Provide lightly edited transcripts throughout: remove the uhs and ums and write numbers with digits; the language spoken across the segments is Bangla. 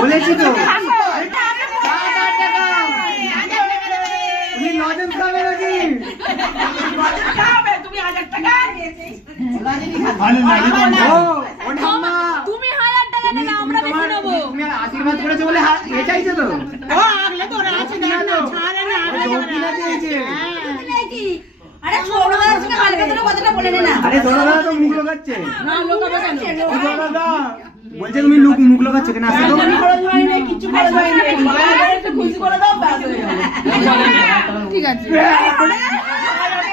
বলেছি তো তুমি লজেন্স খাবে নাকি? তুমি 1000 টাকা তুমি 1000 টাকা নেবে, আমরা বেশি নেবো। তুমি আশীর্বাদ করেছো বলে এ চাইছো তো? ও আগলে তো ওরা আছে না ছাড়ে না আগলে কিনা দিয়েছে। আরে ছোটবেলার থেকে মালকাতরা কথাটা বলে নে না। আরে ছোটবেলা তো মুখ লোকাচ্ছে না লোকাবে কেন? বলছে তুমি মুখ লোকাচ্ছ কেন? আসো তো। খরচ হয় না কিছু খরচ হয় না বাইরে একটু খুশি করে দাও ব্যাস হয়ে যাবে। ঠিক আছে।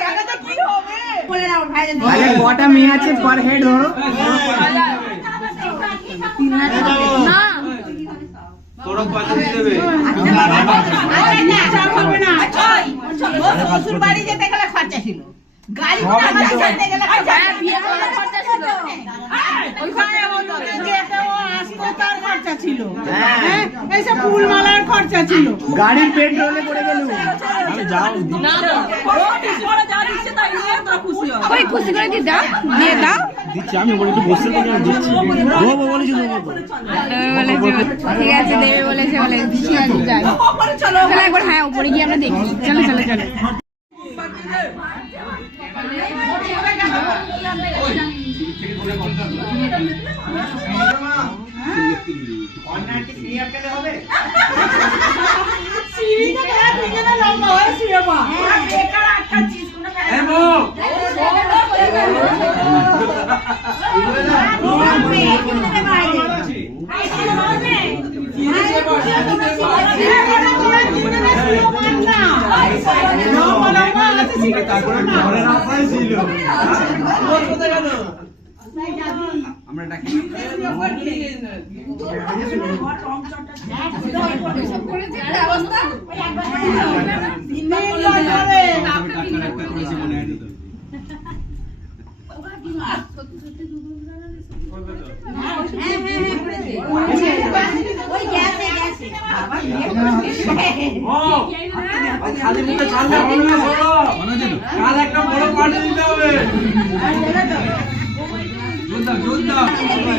টাকা তো কি হবে? বলে নাও ভাই। আরে কটা মেয়ে আছে পার হেড ধরো? না তোরা কত দেবে? চাপ হবে না। শ্বশুর বাড়ি যেতে গেলে খরচা ছিল। গাড়ি ভাড়া যেতে গেলে খরচা ছিল। ওইখানে ওদের যেতেও আসতে তার খরচা ছিল। হ্যাঁ এইসব ফুলমালার খরচা ছিল। গাড়ির পেট্রোলে পড়ে গেল। না ও কিছু করে যা দিচ্ছে তাই নিয়ে তোরা খুশি হ। ওই খুশি করে দি দাও, দিয়ে দাও। দিচ্ছি আমি বলি একটু বসে দিচ্ছি। দেবো বলেছি দেবো তো। ঠিক আছে দেবে বলেছে বলে ঠিক আছে যাই। চলো একবার হ্যাঁ উপরে গিয়ে আমরা দেখি। চলো চলো চলো। আমরা ডাকি খালি মুখে ছাড়লে হবে না। কাল একটা বড় পার্টি দিতে হবে। যোদ্ধা এখানে